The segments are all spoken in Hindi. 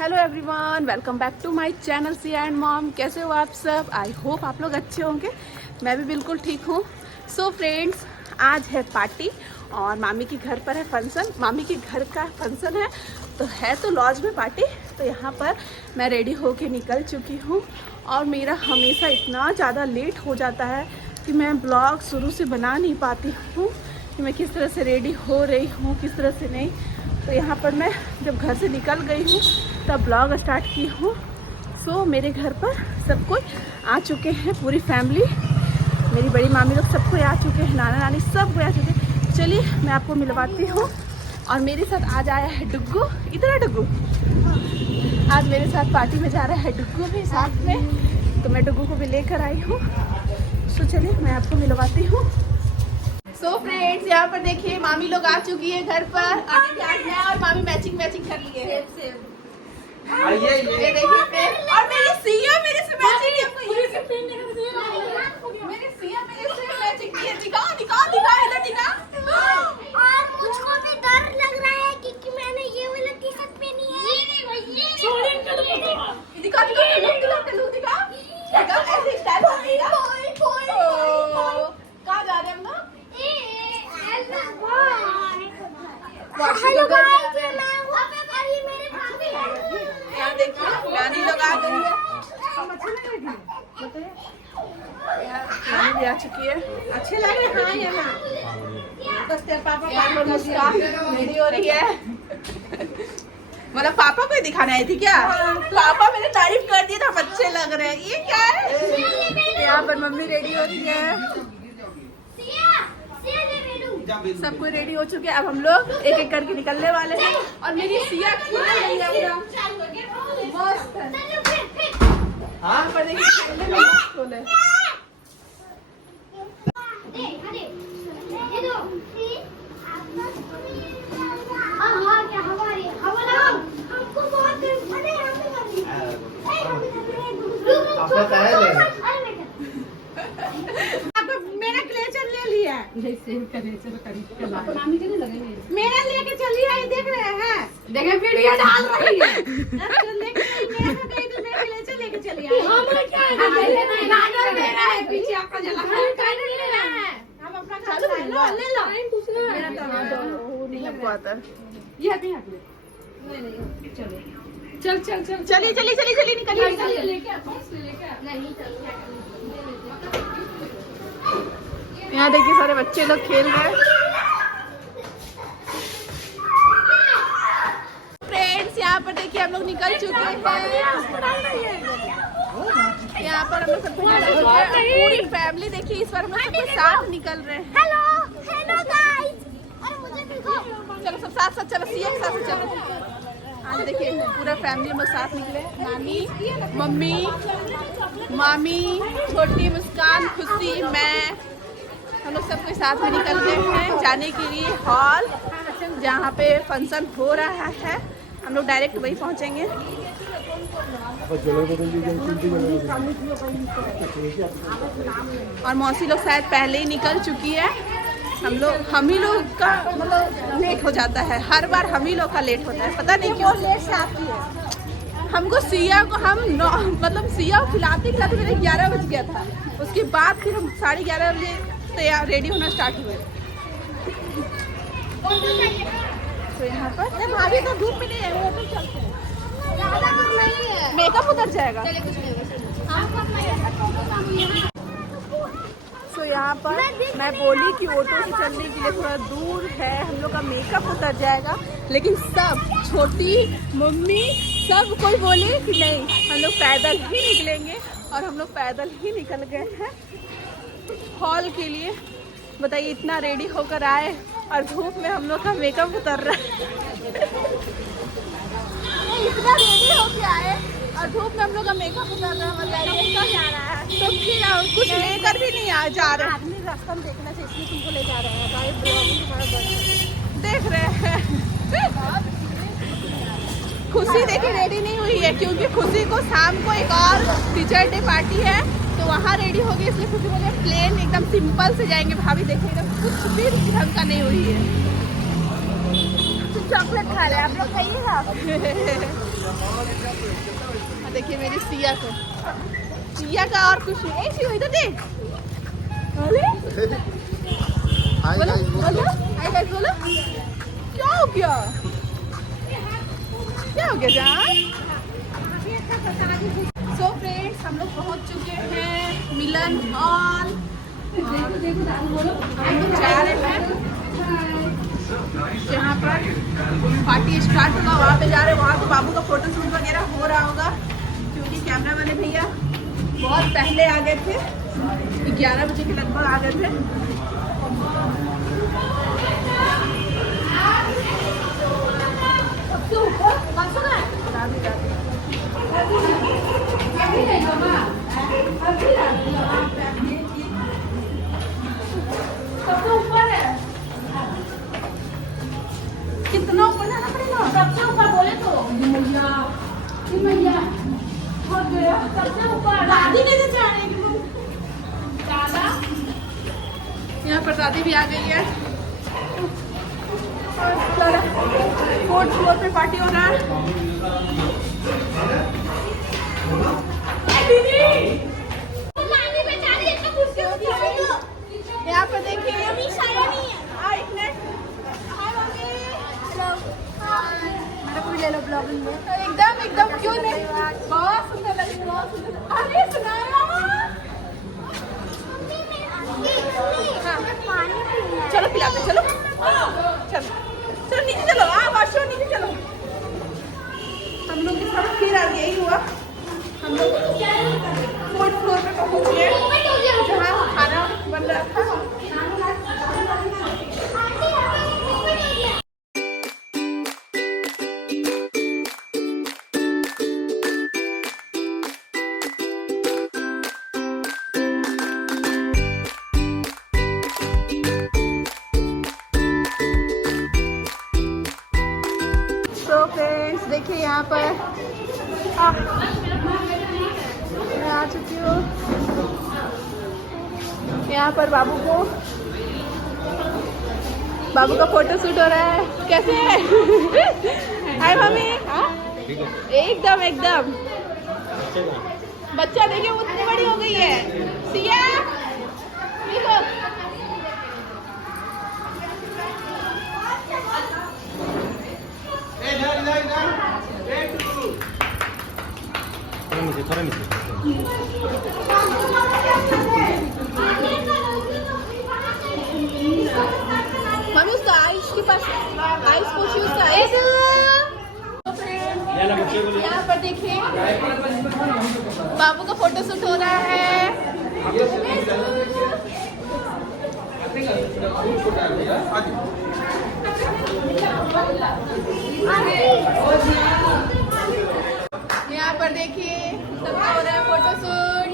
Hello everyone, welcome back to my channel Siya and mom. कैसे हो आप सब? आई होप आप लोग अच्छे होंगे। मैं भी बिल्कुल ठीक हूँ। सो फ्रेंड्स, आज है पार्टी और मामी के घर पर है फंक्शन। मामी के घर का फंक्शन है तो लॉज में पार्टी। तो यहाँ पर मैं रेडी होके निकल चुकी हूँ और मेरा हमेशा इतना ज़्यादा लेट हो जाता है कि मैं ब्लॉग शुरू से बना नहीं पाती हूँ कि मैं किस तरह से रेडी हो रही हूँ, किस तरह से नहीं। तो यहाँ पर मैं जब घर से निकल गई हूँ तब ब्लॉग स्टार्ट की हूँ। सो मेरे घर पर सब कोई आ चुके हैं, पूरी फैमिली, मेरी बड़ी मामी लोग सब कोई आ चुके हैं, नाना नानी सब कोई आ चुके हैं। चलिए मैं आपको मिलवाती हूँ। और मेरे साथ आज आया है डुग्गू। इतना डुग्गू आज मेरे साथ पार्टी में जा रहा है, डुग्गू भी साथ में। तो मैं डुग्गू को भी लेकर आई हूँ। सो चलिए मैं आपको मिलवाती हूँ। सो फ्रेंड्स, यहाँ पर देखिए मामी लोग आ चुकी है घर पर। और मामी मैचिंग कर लिए है। ये देखिए और मेरी सिया मेरे से मैचिंग और मुझको भी डर लग रहा है क्योंकि मैंने ये वाला टी शर्ट पहनी है। कहाँ जा रहे हैं हम लोग? हेलो गाइस, मैं हूं और ये मेरे भाभी हैं। यहाँ देखिए नानी लोग आ गई है। नानी भी आ चुकी है। अच्छे लगे। हाँ ये ना बस तेरे पापा मेरी हो रही है। मतलब पापा को ही दिखाने आई थी क्या? पापा मेरे तारीफ कर दिए था, अच्छे लग रहे हैं। ये क्या है? यहाँ पर मम्मी रेडी होती है। सब कोई रेडी हो चुके हैं। अब हम लोग एक एक करके निकलने वाले हैं। और मेरी सिया खेल रही है मस्त। हाँ पर देखिए खेलने में मस्त हो रहे। मेरा क्लेचर ले लिया, मेरा लेके चलिए। ये देख रहे हैं, देखे वीडियो डाल रही है। क्लेचर लेके चलिए। पीछे आपका जला हम अपना ले लो। मेरा तो नहीं लग पाता। चलिए निकलिए। यहाँ देखिए सारे बच्चे लोग खेल रहे हैं। फ्रेंड्स, यहाँ पर देखिए हम लोग निकल चुके हैं। यहाँ पर हम लोग सब पूरी फैमिली देखिए इस बार हम लोग सबके साथ निकल रहे हैं। हेलो गाइस, और मुझे भी चलो सब साथ चलो, सिया के साथ चलो। आज देखिए पूरा फैमिली हम लोग साथ निकले। नानी, मम्मी, मामी, छोटी मुस्कान, खुशी, मैं, हम लोग सब कोई साथ में निकल गए हैं जाने के लिए हॉल, जहाँ पे फंक्शन हो रहा है। हम लोग डायरेक्ट वहीं पहुँचेंगे। और मौसी लोग शायद पहले ही निकल चुकी है। हम ही लोग का मतलब लेट हो जाता है, हर बार हम ही लोग का लेट होता है, पता नहीं क्यों लेट से आती है। हमको सिया को मतलब सिया को खिलाते मेरे 11 बज गया था। उसके बाद फिर हम 11:30 बजे तैयार रेडी होना स्टार्ट हुए। तो यहाँ पर भाभी तो धूप में नहीं है, वो तो चलते हैं। मेकअप उतर जाएगा। तो यहाँ पर मैं बोली कि ऑटो से चलने के लिए थोड़ा दूर है, हम लोग का मेकअप उतर जाएगा। लेकिन सब, छोटी मम्मी, सब कोई बोले कि नहीं हम लोग पैदल ही निकलेंगे। और हम लोग पैदल ही निकल गए हैं हॉल के लिए। बताइए, इतना रेडी होकर आए और धूप में हम लोग का मेकअप उतर रहा है। इतना रेडी होकर आए और धूप में हम लोग का मेकअप उतर रहा है। तो फिर कुछ लेकर भी नहीं जा रहे। आदमी रास्ता में देखना चाहिए, इसलिए तुमको ले जा रहे हैं। भाई देख रहे हैं खुशी देखिए रेडी नहीं हुई है, क्योंकि खुशी को शाम को एक और टीचर डे पार्टी है तो वहाँ रेडी होगी। इसलिए खुशी बोले प्लेन एकदम सिंपल से जाएंगे। भाभी देखिए एकदम कुछ भी ढंग का नहीं हुई है। चॉकलेट खा रहे हैं, आप लोग खाइएगा। देखिए मेरी सिया को, सिया का और कुछ नहीं। ऐसी इधर देख, अरे बोलो बोलो, हाय गाइस बोलो। क्या हो गया, क्या हो गया जान? सो फ्रेंड्स, हम लोग पहुंच चुके हैं मिलन हॉल। हम लोग जा रहे हैं जहाँ पर पार्टी स्टार्ट होगा, वहाँ पे जा रहे हैं। वहाँ पे बाबू का फोटो शूट वगैरह हो रहा होगा, क्योंकि कैमरा वाले भैया बहुत पहले आ गए थे, 11 बजे के लगभग आ गए थे। सबसे ऊपर है, कितना ऊपर जाना पड़ेगा? सबसे ऊपर बोले तो मैया बहुत गया सबसे ऊपर। दादी कैसे जा रही है? दादा यहाँ पर दादी भी आ गई है। फोर्थ फ्लोर पे पार्टी हो रहा है। यहाँ पर देखिए ले लो ब्लॉगिंग में एकदम एकदम क्यों नहीं, बहुत सुंदर लगी, बहुत सुंदर। अरे सुनाया चलो पिलाते, चलो चलो चलो नीचे चलो, वॉशरूम नीचे चलो। हम लोग के साथ फिर आगे यही हुआ। हम लोग 4th फ्लोर पे पहुंच गए जहाँ खाना बन रहा था। फ्रेंड्स देखिए यहाँ पर मैं आ चुकी हूँ। यहाँ पर बाबू का फोटो शूट हो रहा है। कैसे है? हाय मम्मी। एकदम एकदम बच्चा देखिए उतनी बड़ी हो गई है। सिया थोड़ा नीचे मम्मी उसका आयुष के पास, आयुष पूछी उसका आयुष। यहाँ पर देखिए बाबू का फोटो शूट हो रहा है। यहाँ पर देखिए सबका हो रहा है फोटो शूट।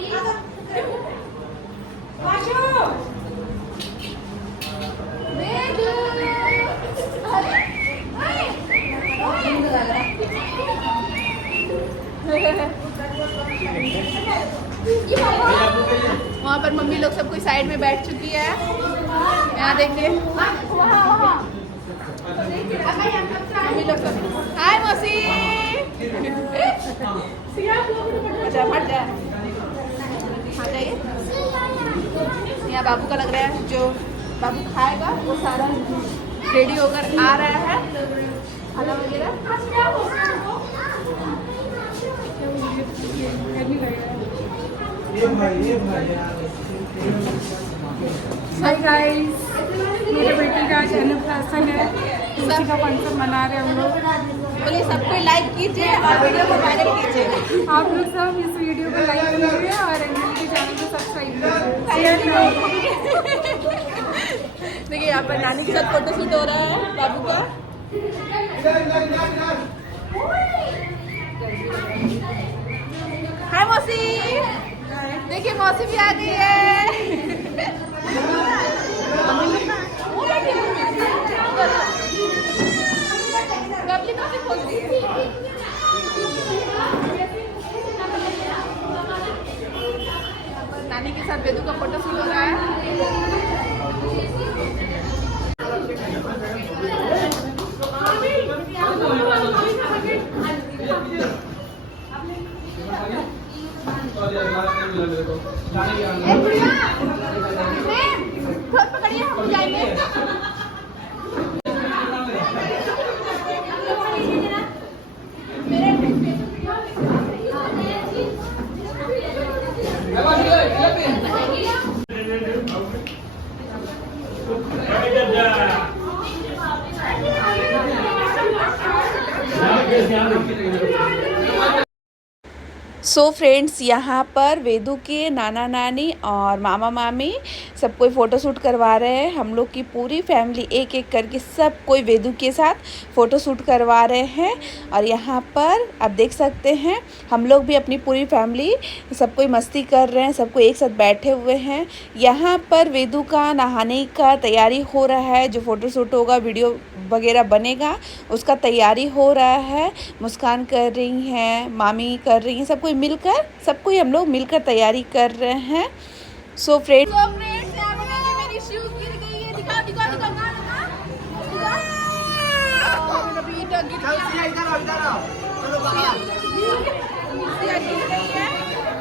वहाँ पर मम्मी लोग सब कोई साइड में बैठ चुकी है। यहाँ देखिए मम्मी लोग सब। हाय मौसी। अच्छा हट जा, आ जाइए। यहाँ बाबू का लग रहा है जो बाबू खाएगा वो सारा रेडी होकर आ रहा है, खाना वगैरह। हाय गाइस, मेरे बेटे का जन्मदिन है, उसी का फंक्शन मना रहे हम लोग। बोलिए सबको लाइक कीजिए और वीडियो को वायरल कीजिए। आप लोग सब इस वीडियो को लाइक कीजिए और एंजल के चैनल को सब्सक्राइब कीजिए। देखिए यहाँ पर नानी के साथ फोटो शूट हो रहा है बाबू का। हाय मौसी। देखिए मौसी भी आ गई है। खोल दी है। नानी के साथ बेदू का फोटो शूट हो रहा है। घर पकड़िए, हम जाएंगे। सो फ्रेंड्स, यहाँ पर वेदू के नाना नानी और मामा मामी सब कोई फ़ोटो शूट करवा रहे हैं। हम लोग की पूरी फैमिली एक एक करके सब कोई वेदू के साथ फ़ोटो शूट करवा रहे हैं। और यहाँ पर आप देख सकते हैं हम लोग भी अपनी पूरी फैमिली सब कोई मस्ती कर रहे हैं, सबको एक साथ बैठे हुए हैं। यहाँ पर वेदू का नहाने का तैयारी हो रहा है, जो फ़ोटो शूट होगा, वीडियो वगैरह बनेगा, उसका तैयारी हो रहा है। मुस्कान कर रही हैं, मामी कर रही हैं, सब कोई मिलकर, सब कोई हम लोग मिलकर तैयारी कर रहे हैं। सो फ्रेंड्स, मेरी शूज गिर गई है। दिखाओ दिखाओ दिखाओ,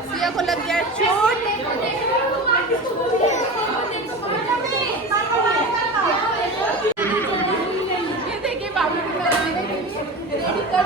सिया को लग गया चोट। ये देखिए बाबू रेडी कर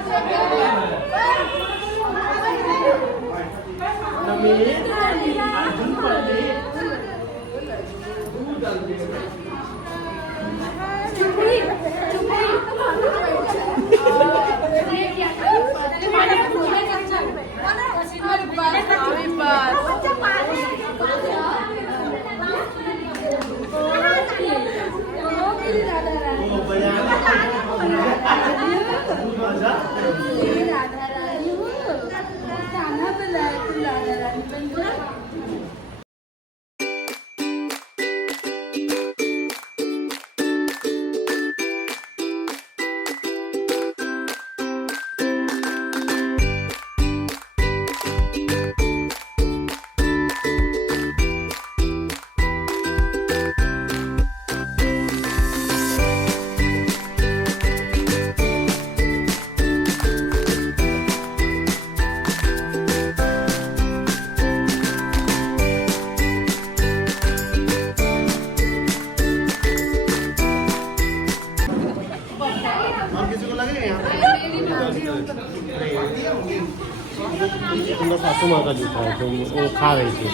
सासू माँ का जूता है, तो वो खा रही थी।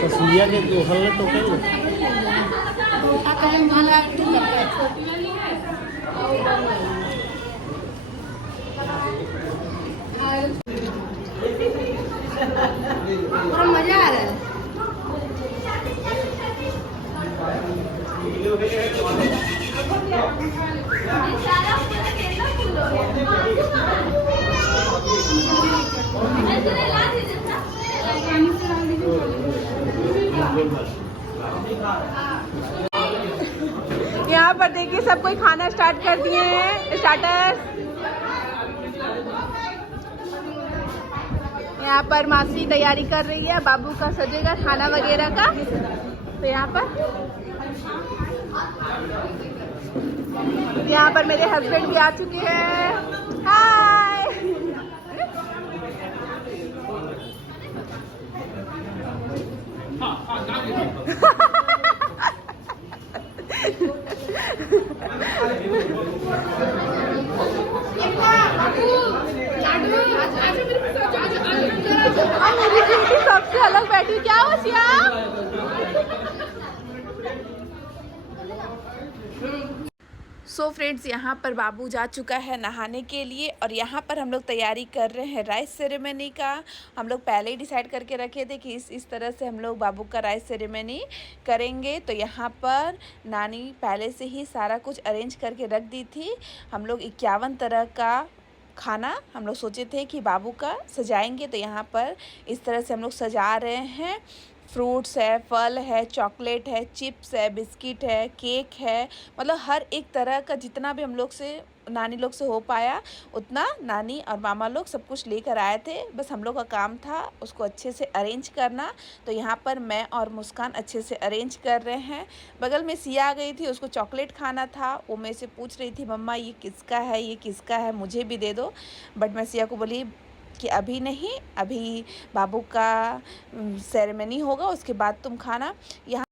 ससुरिया के हल्ले तो मजा आ रहा है। यहाँ पर देखिए सब कोई खाना स्टार्ट कर दिए हैं, स्टार्टर्स। यहाँ पर मासी तैयारी कर रही है, बाबू का सजेगा खाना वगैरह का। तो यहाँ पर मेरे हस्बैंड भी आ चुके हैं। हाय सबसे अलग बैठी, क्या हो सिया? सो फ्रेंड्स, यहाँ पर बाबू जा चुका है नहाने के लिए और यहाँ पर हम लोग तैयारी कर रहे हैं राइस सेरेमनी का। हम लोग पहले ही डिसाइड करके रखे थे कि इस तरह से हम लोग बाबू का राइस सेरेमनी करेंगे। तो यहाँ पर नानी पहले से ही सारा कुछ अरेंज करके रख दी थी। हम लोग 51 तरह का खाना हम लोग सोचे थे कि बाबू का सजाएंगे। तो यहाँ पर इस तरह से हम लोग सजा रहे हैं। फ्रूट्स है, फल है, चॉकलेट है, चिप्स है, बिस्किट है, केक है, मतलब हर एक तरह का जितना भी हम लोग से नानी लोग से हो पाया उतना नानी और मामा लोग सब कुछ लेकर आए थे। बस हम लोग का काम था उसको अच्छे से अरेंज करना। तो यहाँ पर मैं और मुस्कान अच्छे से अरेंज कर रहे हैं। बगल में सिया आ गई थी, उसको चॉकलेट खाना था। वो मेरे से पूछ रही थी, मम्मा ये किसका है, ये किसका है, मुझे भी दे दो। बट मैं सिया को बोली कि अभी नहीं, अभी बाबू का सेरेमनी होगा उसके बाद तुम खाना। यहाँ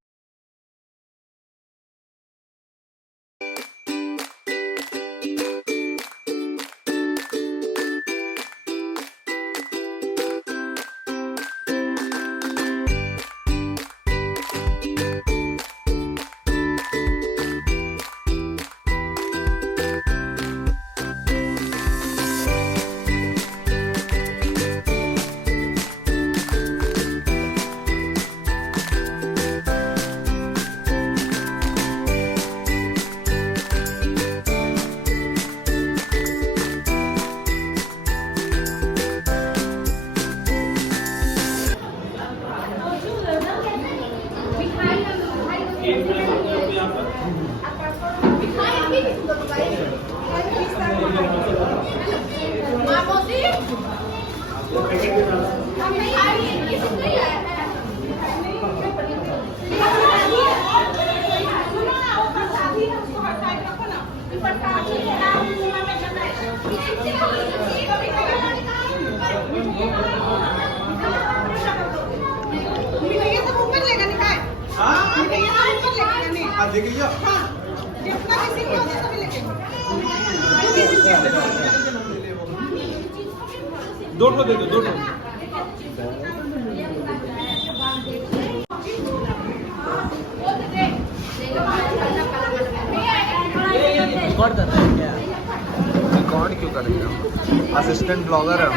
दो ठो दे दो, दो ठो। रिकॉर्ड कर रहे हैं क्या? रिकॉर्ड क्यों कर रहे हैं? असिस्टेंट ब्लॉगर है।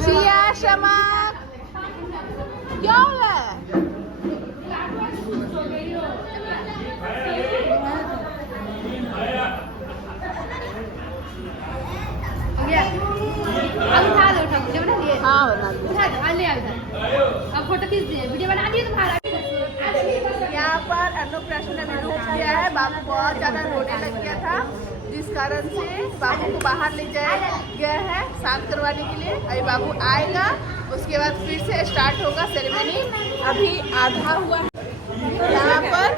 सिया शमा क्या होला हाँ बना दिया। अब फोटो खींच दिए, वीडियो बना दिए तुम्हारा। यहाँ पर अन्नप्राशन ने रुक गया है। बाबू बहुत ज्यादा रोने लग गया था, जिस कारण से बाबू को बाहर ले जाया गया है शांत करवाने के लिए। अभी बाबू आएगा, उसके बाद फिर से स्टार्ट होगा सेरेमनी। अभी आधा हुआ है। यहाँ पर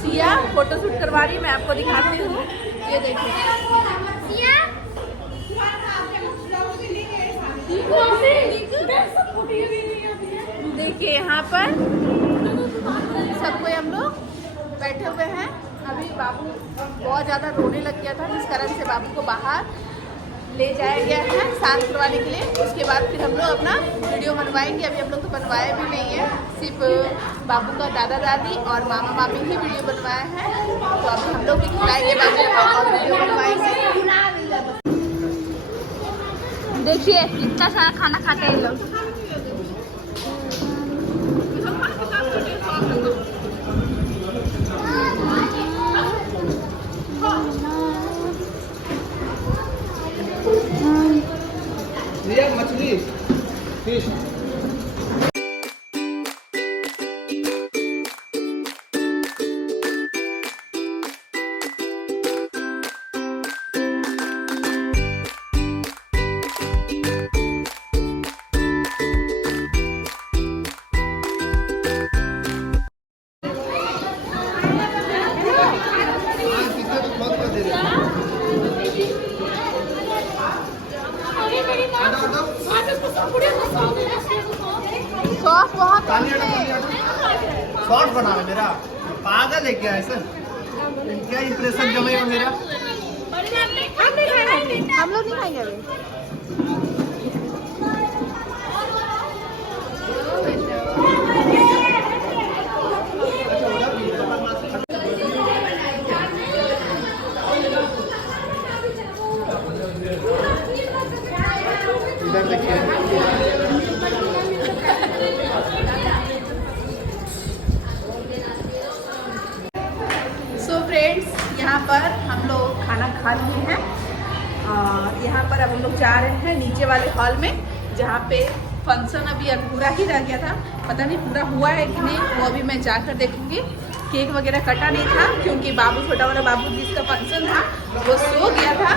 सिया फोटो शूट करवा रही, मैं आपको दिखाती हूँ। ये देखिए देखिए यहाँ पर सब कोई हम लोग बैठे हुए हैं। अभी बाबू बहुत ज़्यादा रोने लग गया था, जिस कारण से बाबू को बाहर ले जाया गया है शांत करवाने के लिए। उसके बाद फिर हम लोग अपना वीडियो बनवाएंगे। अभी हम लोग तो बनवाए भी नहीं है, सिर्फ बाबू का दादा दादी और मामा मामी ही वीडियो बनवाए हैं। तो अभी हम लोग भी खिलाएंगे बाबू को और वीडियो बनवाएंगे। देखिए कितना सारा खाना खाते हैं लोग। मछली फिश। सॉस बहुत शॉर्ट बना रहा मेरा पागल है क्या ऐसा? क्या इंप्रेशन जमेगा मेरा? हम लोग नहीं खाएंगे अभी। इधर देखिए। सो फ्रेंड्स, यहाँ पर हम लोग खाना खा लिए हैं। यहाँ पर अब हम लोग जा रहे हैं नीचे वाले हॉल में, जहाँ पे फंक्शन अभी अधूरा ही रह गया था। पता नहीं पूरा हुआ है कि नहीं, वो अभी मैं जाकर देखूँगी। केक वगैरह कटा नहीं था क्योंकि बाबू, छोटा वाला बाबू जिसका फंक्शन था वो सो गया था,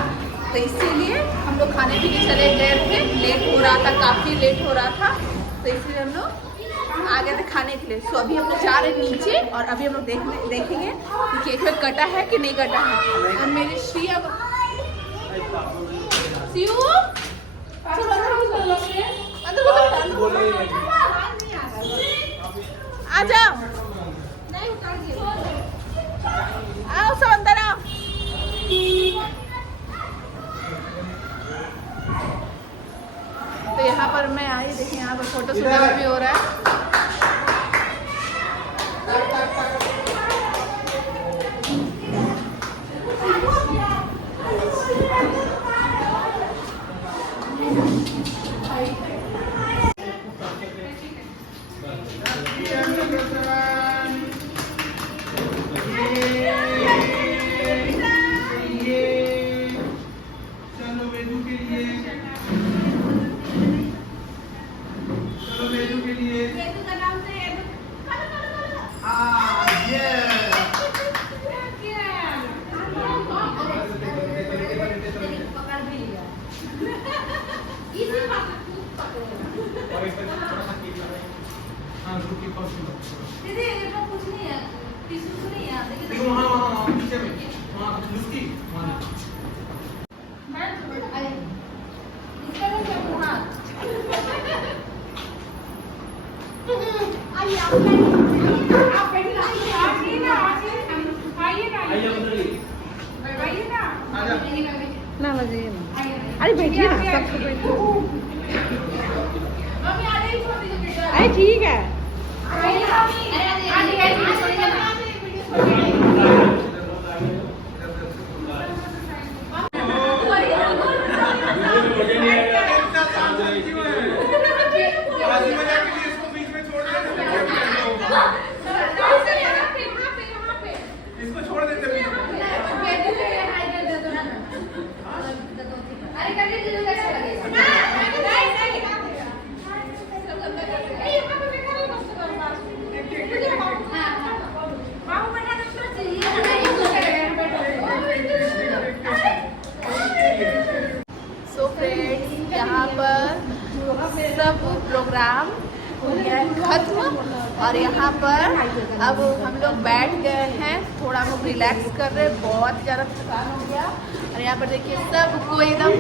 तो इसीलिए हम लोग खाने पीने चले गए थे। लेट हो रहा था, काफ़ी लेट हो रहा था, तो इसीलिए हम लोग आ गए थे खाने के लिए। सो अभी हम लोग जा रहे हैं नीचे और अभी हम लोग देखेंगे कि केक में कटा है कि नहीं कटा है। और मेरी श्रिया आ जाओ, आओ सब अंदर आओ। तो यहाँ पर मैं आई, देखिए यहाँ पर फोटो शूट भी हो रहा है। ना बजाइए ना, अरे बैठिए ना, सब बैठिए। अरे ठीक है। सब प्रोग्राम हो गया है खत्म और यहाँ पर अब हम लोग बैठ गए हैं, थोड़ा हम लोग रिलैक्स कर रहे हैं, बहुत ज़्यादा थकान हो गया। और यहाँ पर देखिए सब कोई एकदम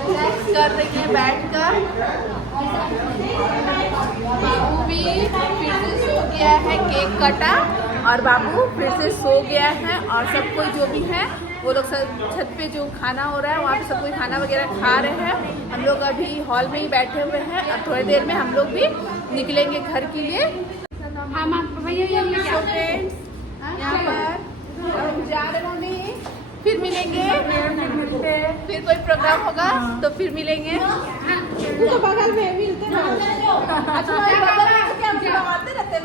रिलैक्स कर रही है बैठ कर। बाबू भी फिर से सो गया है, केक कटा और बाबू फिर से सो गया है। और सब कोई जो भी है वो लोग सब छत पे जो खाना हो रहा है वहाँ पे सब कोई खाना वगैरह खा रहे हैं। हम लोग अभी हॉल में ही बैठे हुए हैं और थोड़ी देर में हम लोग भी निकलेंगे घर के लिए। So friends, यहाँ पर हम जा रहे होंगे, फिर मिलेंगे, फिर कोई प्रोग्राम होगा तो फिर मिलेंगे। तो बगल में मिलते हैं। अच्छा बगल में क्या आते रहते हैं?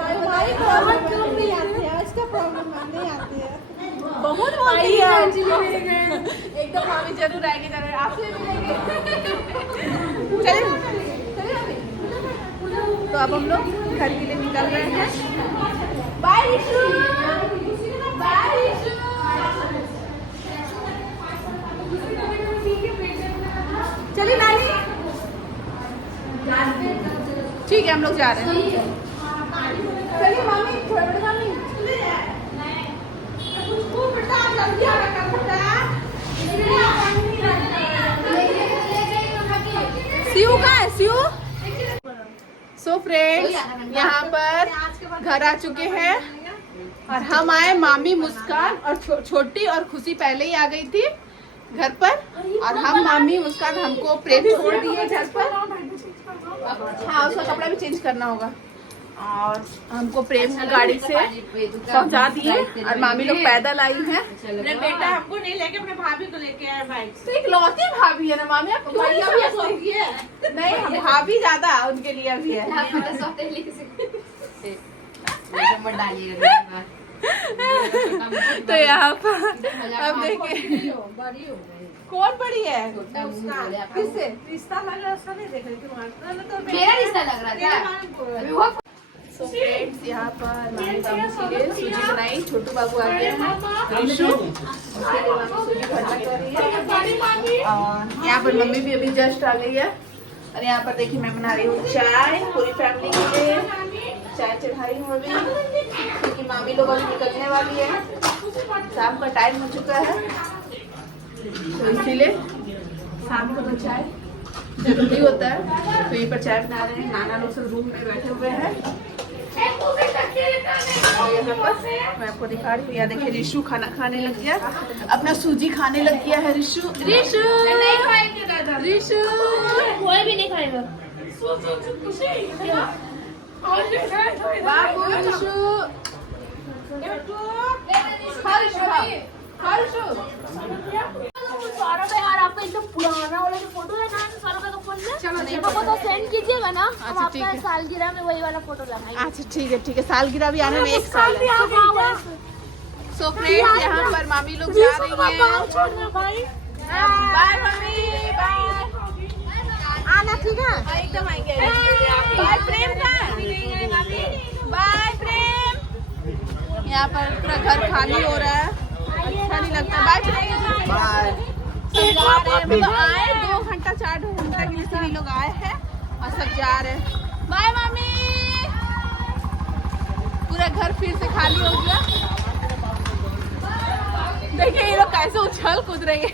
नहीं आते हैं, इसका प्रॉब्लम नहीं आते हैं। बहुत मामी एकदम मामी जरूर आएंगे, जरूर आपसे मिलेंगे। चलिए तो अब हम लोग घर के लिए निकल रहे हैं। Bye Rishu, bye Rishu. चलिए नानी, ठीक है हम लोग जा रहे हैं। चलिए मामी, थोड़ा बड़ा मामी। सियू कहाँ है? सियू। सो फ्रेंड्स, यहाँ पर घर आ चुके हैं और हम आए, मामी, मुस्कान और छोटी और खुशी पहले ही आ गई थी घर पर। और हम मामी मुस्कान हमको प्रेम छोड़ दिए घर पर। हाँ उसका कपड़ा भी चेंज करना होगा। और हमको प्रेम गाड़ी से पहुंचा दिए और मामी लोग पैदल आई हैं। बेटा हमको नहीं लेके अपने भाभी को लेके आए बाइक से। तो इकलौती भाभी है ना मामी, आप नहीं भाभी ज्यादा उनके लिए भी है। तो यहाँ पर अब देखिए कौन बड़ी है, किससे रिश्ता लग रहा है, नहीं देख रही थी मेरा रिश्ता लग रहा था। सो फ्रेंड्स, यहाँ पर मामी बाबू के लिए सूजी बनाई, छोटू बाबू आ गया है, रिशु उसके लिए मामी सूजी भरना कर रही है। और यहाँ पर मम्मी भी अभी जस्ट आ गई है। और यहाँ पर देखिए मैं बना रही हूँ चाय पूरी फैमिली के लिए। चाय चढ़ाई हूँ अभी क्योंकि मामी लोग अभी निकलने वाली है, शाम का टाइम हो चुका है, तो इसीलिए शाम को तो चाय जरूरी होता है। तो यहीं पर चाय बना रहे हैं, नाना लोग सब रूम में बैठे हुए हैं। यहाँ पर मैं आपको दिखा रही हूँ, यहाँ देखिए रिशु खाना खाने लग गया, अपना सूजी खाने लग गया है रिशु। रिशु नहीं खाएंगे दादा, रिशु कोई भी नहीं खाएगा। बाबू रिशु खा रिशु, खा रिशु। सौरभ यार आपका एकदम पुराना वाला जो फोटो है ना सौरभ का फोन में, चलो नहीं तो सेंड कीजिएगा ना, हम आपका सालगिरह में वही वाला फोटो लगाएंगे। अच्छा ठीक है, सालगिरह भी आने में 1 साल है। सो फ्रेंड्स, यहाँ पर मामी लोग जा रही हैं। बाय मम्मी, बाय, आना ठीक है, एकदम आएंगे। बाय प्रेम का, बाय प्रेम। यहाँ पर पूरा घर खाली हो रहा है, अच्छा नहीं लगता। बाय सब आए 2 घंटा 4 घंटा के लिए सभी लोग आए हैं और सब जा रहे हैं। Bye mummy. पूरा घर फिर से खाली हो गया। देखिए ये लोग कैसे उछल कूद रहे हैं।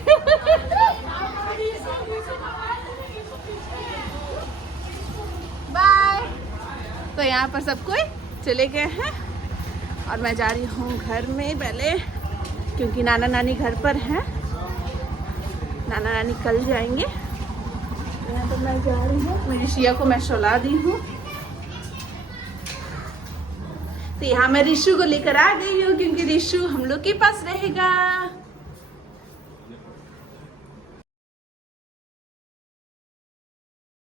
बाय। तो यहाँ पर सब कोई चले गए हैं और मैं जा रही हूँ घर में पहले, क्योंकि नाना नानी घर पर हैं, नाना नानी कल जाएंगे। यहाँ पर मैं जा रही हूँ, मेरी शिया को मैं सुला दी हूँ। तो यहाँ मैं रिशु को लेकर आ गई हूँ क्योंकि रिशु हम लोग के पास रहेगा।